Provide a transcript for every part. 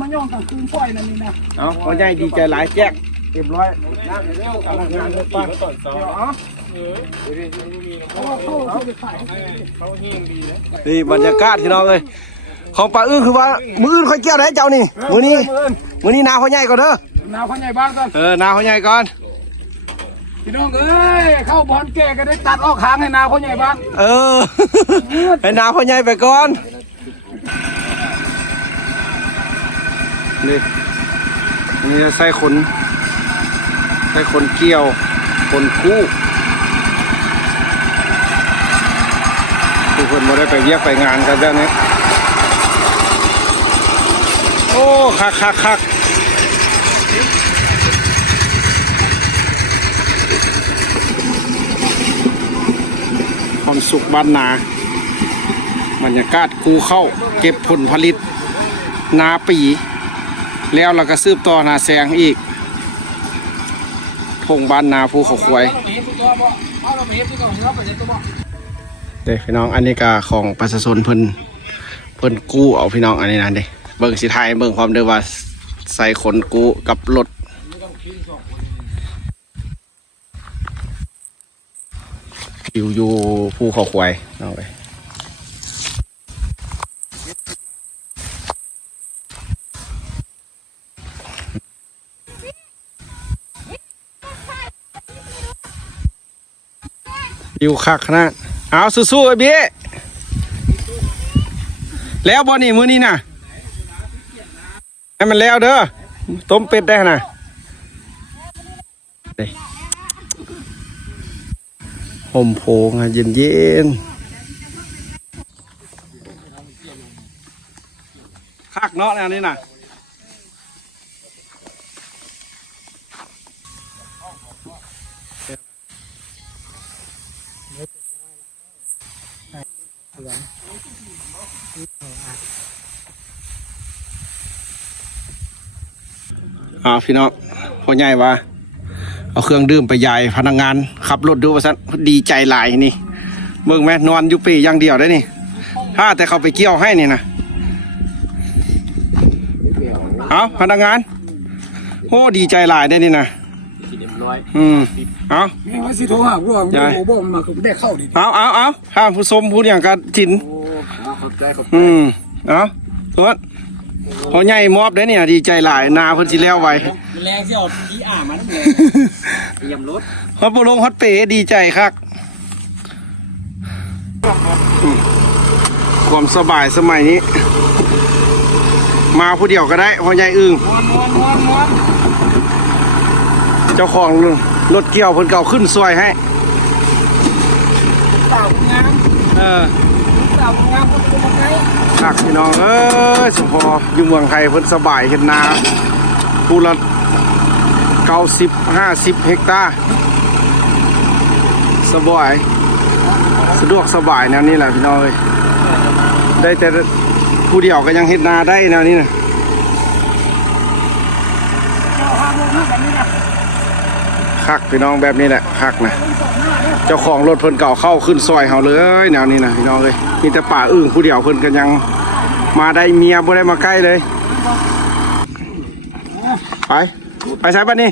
มาย่องกับคืนปล่อยนั่นนี่นะเอาพ่อใหญ่ดีใจหลายแจ๊กเรียบร้อยนี่บรรยากาศที่น้องเลยของป่าอื้อคือว่ามืออื่นค่อยเกี่ยวได้เจ้านี่มือนี้นาพ่อใหญ่ก่อนเถอะนาพ่อใหญ่บ้านก่อนนาพ่อใหญ่ก่อนพี่น้องเอ้ยเข้าบอลแก่ก็ได้ตัดออกหางให้นาพ่อใหญ่บ้านให้นาพ่อใหญ่ไปก่อนนี่จะใส่ขนเกี่ยวขนคู่ทุกคนมาได้ไปเรียกไปงานกันแล้วเนี่ยโอ้คักความสุขบ้านนาบรรยากาศกูเข้าเก็บผลผลิตนาปีแล้วเราก็ซืบต่อนาแซงอีกทงบ้านนาภูเขาควายเด็กพี่น้องอันนี้ก็ของประชาชนเพิ่นกู้เอาพี่น้องอันนี้นั่นเด็เบิ่งสิไทยเบิ่งความเดือว่าใส่ขนกู้กับรถอยู่ภูเขาควายเอาไปอยู่คักนะเอาสู้ๆไอ้เบี้ยแล้วบอนี่มือนี้นะให้มันแล้วเด้อต้มเป็ดได้นะห่มโพงเย็นคักเนาะนี่นะพี่น้องพ่อใหญ่ว่าเอาเครื่องดื่มไปยายพนักงานขับรถดูว่าซะดีใจหลายนี่เบิ่งแม่นอนอยู่ปีอย่างเดียวได้นี่ถ้าแต่เขาไปเกี่ยวให้นี่นะเอาพนักงานโอ้ดีใจหลายได้นี่นะเอาว่าสิโทรหาพวกบ่มาได้เข้าดิเอาห้ามผู้ชมพูดอย่างกันจินเอาตัวพอใหญ่มอบได้เนี่ยดีใจหลายนาเพิ่นสิแล้วไว้แรงสิออกที่มันเลยเตรียมรถฮอดบ่ลงฮอดเป๋ดีใจคักความสบายสมัยนี้มาผู้เดียวก็ได้พอใหญ่อึ่งเจ้าของรถเกี่ยวเพิ่นเก่าขึ้นซอยให้สาวงามสาวงามเพิ่นเป็นไงคักพี่น้องสมพออยู่เมืองไทยเพิ่นสบายเห็นนาผู้ละ50-50 เฮกตาร์สบายสะดวกสบายแนวนี้แหละพี่น้องเลยได้แต่ผู้เดียวก็ยังเฮ็ดนาได้แนวนี้นะคักพี่น้องแบบนี้แหละคักนะเจ้าของรถเพิ่นเก่าเข้าขึ้นซอยเฮาเลยแนวนี้นะพี่น้องเลยมีแต่ป่าอึ่งผู้เดียวเพิ่นก็ยังมาได้เมียบ่ได้มาใกล้เลยไปใช้ป่ะนี่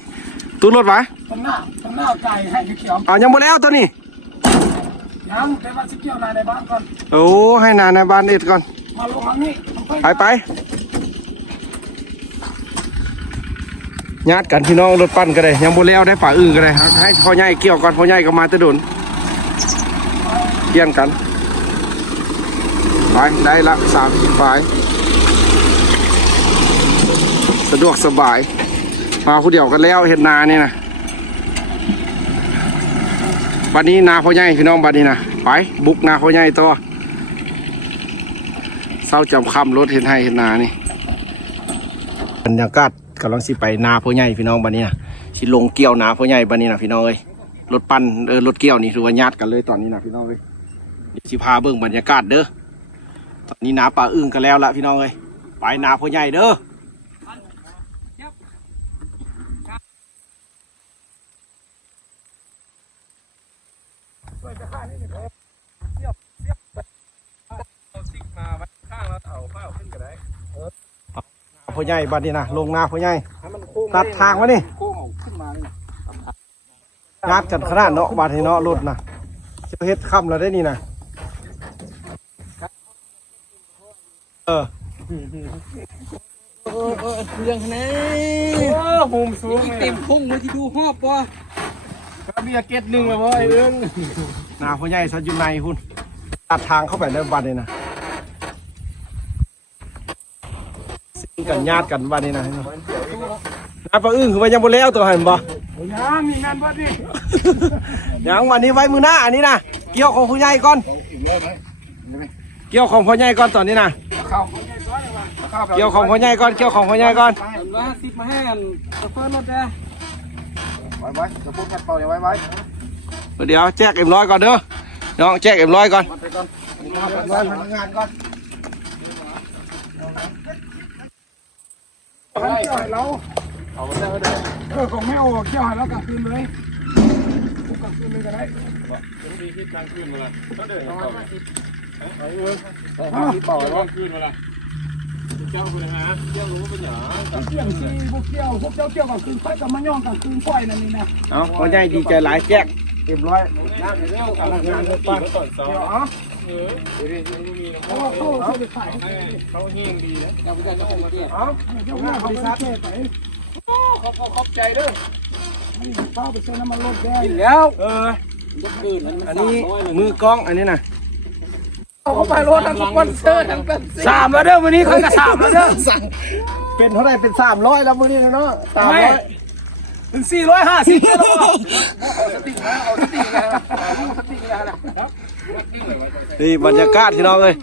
ตู้รถวะต้นหน้าไก่ให้เขียวยังบ่แล้วตัวนี้ยังแต่ว่าสิเกี่ยวนาในบ้านก่อนโอ้ให้นาในบ้านเอ็ดก่อนมาลงทางนี้ไปญาติกันพี่น้องรถปั้นก็ได้ยังบ่แล้วได้ป่าอึ่งก็ได้ให้พ่อใหญ่เกี่ยวก่อนพ่อใหญ่ก็มาจะโดนเกี่ยงกันไปได้ละ30 ฝ่ายสะดวกสบายมาผู้เดียวกันแล้วเห็นนานี่นะบัดนี้นาพ่อใหญ่พี่น้องบัดนี้นะไปบุกนาพ่อใหญ่ตัวเศร้าจำคำรถเห็นให้เห็นนานี่บรรยากาศกำลังสิไปนาพ่อใหญ่พี่น้องบัดนี้นะสิลงเกี่ยวนาพ่อใหญ่บัดนี้นะพี่น้องเอ้ยรถปั้นรถเกี่ยวนี่ถือว่าญาติกันเลยตอนนี้นะพี่น้องเอ้ยเดี๋ยวสิพาเบิ่งบรรยากาศเด้อตอนนี้นาป่าอึ่งกันแล้วละพี่น้องเอ้ยไปนาพ่อใหญ่เด้อ พ่อใหญ่บัดนี้นะลงนาพ่อใหญ่ตัดทางวะนี่ โค้งออกขึ้นมาเลย งัดกันขนาดเนาะบัดนี้เนาะรถนะจะเฮ็ดค่ำแล้วได้นี่นะเออ เรื่องนะ มุมสูง เต็มพุ่งเลยที่ดูหอบป่ะ กระเบียเก็ตหนึ่งเลยเว้ยเอื้อง นาพ่อใหญ่ซัดอยู่ในพุ่นตัดทางเข้าไปในบัดนี้นะซิ่งกันญาติกันบัดนี้นะนาปลาอึ้งคือว่ายังบ่แล้วตัวหันบ่ ยังมีงานวัดนี่ ยังวันนี้ไว้มือหน้าอันนี้นะเกี่ยวของพ่อใหญ่ก่อนเกี่ยวของพ่อใหญ่ก่อนตอนนี้นะ เข้า เกี่ยวของพ่อใหญ่ก่อนเกี่ยวของพ่อใหญ่ก่อน ว่าสิบมาให้เฟิร์นรถได้ ไว้จะพูดกันเป่าอย่าไว้ เดี๋ยวแจกเอ็มร้อยก่อนเด้อน้องแจกเอ็มร้อยก่อน ไปก่อนมาพนักงานก่อนให้เกี่ยวเราเอาไปได้ของไม่เอาเกี่ยวให้เรากลางคืนเลยกลางคืนเลยก็ได้มีที่กลางคืนมาละก็เดินต่อที่เป่าแล้วคืนมาละเจ้าคุณฮะเจ้ารู้เป็นหยังเกี่ยวสิพวกเกี่ยวพวกเจ้าเกี่ยวกับคืนไฟกับมันย่องกับคืนไฟนั่นนี่นะ เอาพ่อใหญ่ดีใจหลายแจกเอ็มร้อย น้ำเร็วกำลังงานเลยป้าเกี่ยวอ๋อเขาไปขายเขาเฮงดีนะเราจะต้องมาเกี่ยวอ๋อเจ้าหน้าบริษัทไปเขาขอบใจเด้อนี่เข้าไปซื้อน้ำมันรถแดงแล้ว อันนี้มือกล้องอันนี้นะ เขาไปรถทั้งสปอนเซอร์ทั้งเป็นสามแล้วเด้อวันนี้เขาจะสามแล้วเด้อ สั่งเป็นเท่าไหร่เป็น300แล้วมื้อนี้นะเนาะ300เป็น450แล้วเอาสตินะเอาสตินะเอาสตินะ นี่บรรยากาศพี่น้องเลย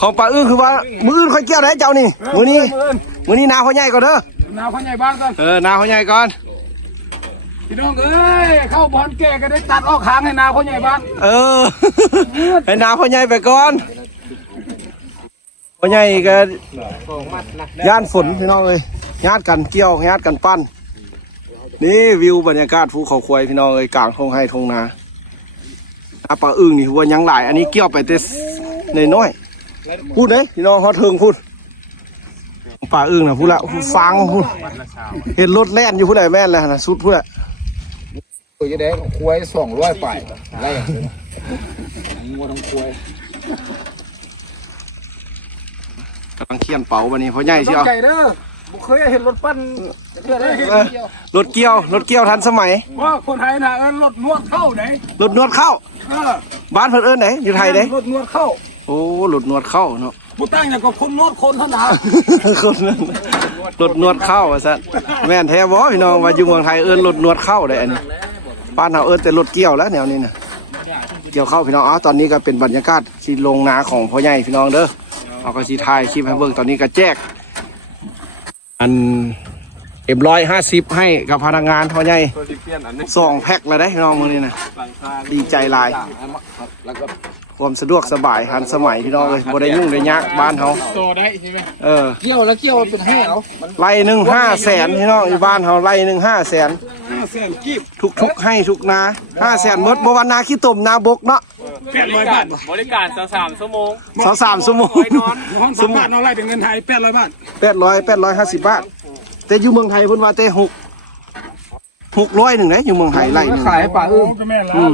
ของปลาอึ้งคือว่ามืออื่นค่อยเกี่ยวได้เจ้านี่มื้อนี้นาพ่อใหญ่ก่อนเด้อ นาพ่อใหญ่บ้านก่อน นาพ่อใหญ่ก่อน พี่น้องเอ้ยเข้าบอลแก่ก็ได้ตัดออกหางให้นาพ่อใหญ่บ้าน ให้นาพ่อใหญ่ไปก่อนพ่อใหญ่ก็ย่านฝนพี่น้องเลยญาติกันเกี่ยวญาติกันปั้นนี่วิวบรรยากาศภูเขาควายพี่น้องเลยกลางทงไห้ทงนาปลาอึ้งนี่หัวยังหลายอันนี้เกี่ยวไปแต่น้อยพูดเลยพี่น้องเขาเทิงพูดปลาอึ้งนะพูดละฟังพูดเห็นรถแล่นอยู่พูดอะไรแม่นแล้วนะสุดพูดละ ตัวจะได้ควาย200ป่ายไรอย่างเงี้ยงัวทั้งควาย กำลังเคียนเป๋าวันนี้เพราะใหญ่เชียว ใจเด้อบุเคยเห็นรถปั้นเพื่อได้เห็น รถเกี่ยวทันสมัย ว่าคนไทยนะรถนวดเข้าไหน รถนวดเข้าบ้านเพิ่นเอิ้นไหนอยู่ไทยเด้ รถนวดเข้า โอ้รถนวดเข้าเนาะ บุตั้งอย่างกับคนนวดคนเท่านั้น คนนั้นรถนวดเข้าว่าซั่นแม่นแท้บ่พี่น้องว่าอยู่เมืองไทยเอิ้นรถนวดเข้าได้อันนี้บ้านเฮาเอิ้นแต่รถเกี่ยวแล้วแนวนี้น่ะเกี่ยวเข้าพี่น้องตอนนี้ก็เป็นบรรยากาศที่โรงนาของพ่อใหญ่พี่น้องเด้อเอาก็สิถ่ายคลิปให้เบิ่งตอนนี้ก็แจกอัน150ให้กับพนักงานพ่อใหญ่2แพ็คแล้วได้พี่น้องมื้อนี้น่ะดีใจหลายความสะดวกสบายทันสมัยพี่น้องเลยบ่ได้ยุ่งได้ยากบ้านเฮา โตได้ใช่ไหม เกี่ยวแล้วเกี่ยวเป็นให้เอา ไร่หนึ่ง500,000พี่น้องอยู่บ้านเฮาไร่หนึ่ง500,000 500,000กีบ ทุกให้ทุกนา500,000หมดบ่ว่านาขี้ตุ่มนาบกเนาะ 800 บาท บริการ3 ชั่วโมง 3 ชั่วโมง ห้องสมบัติเอาไรเป็นเงินไทย800 บาท 850 บาทแต่อยู่เมืองไทยเพิ่นว่าแต่600นึงนะอยู่เมืองไทยไร่นึง ขายป่าอึ้งก็แม่นแล้ว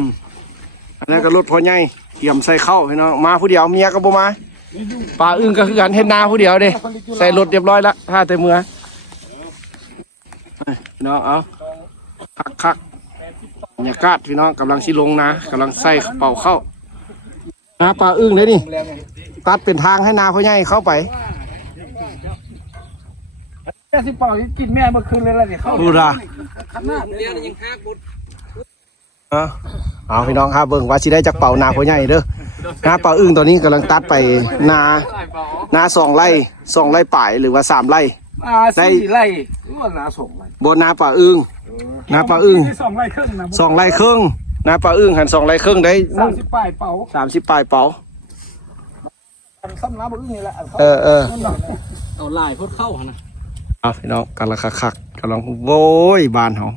อันนั้นก็รถพ่อใหญ่เตรียมใส่เข้าพี่น้องมาผู้เดียวเมียก็บ่มาปลาอึ้งก็คือกันเฮ็ดนาผู้เดียวเด้ใส่รถเรียบร้อยแล้วถ้าแต่เมื่อพี่น้องเอาคักบรรยากาศพี่น้องกำลังสิลงนากำลังใส่เป่าเข้านาปลาอึ้งเลยนี่ตัดเป็นทางให้นาพ่อใหญ่เข้าไป แค่สิเป่ากินแม่เมื่อคืนเลยล่ะนี่เขา ดูด่า ขนาด เดียวยังหักบุด เอาพี่น้องครับเบิ่งว่าสิได้จากเป่านาพ่อใหญ่เด้อนาปลาอึ้งตอนนี้กำลังตัดไปนา2 ไร่ป่ายหรือว่า3 ไร่ 4 ไร่ว่านาส่งไร่ บนนาปลาอึ้งนาปลาอึ้ง 2 ไร่ครึ่งนะ 2 ไร่ครึ่งนาปลาอึ้งหัน2 ไร่ครึ่งได้ 30 ป้ายเป่า 30 ปลายเป๋า ซ้ำน้ำบึ้งนี่แหละ เออ เอาลายพดเข้านะ เอาพี่น้องกำลังคักๆกำลังโว้ยบานเฮา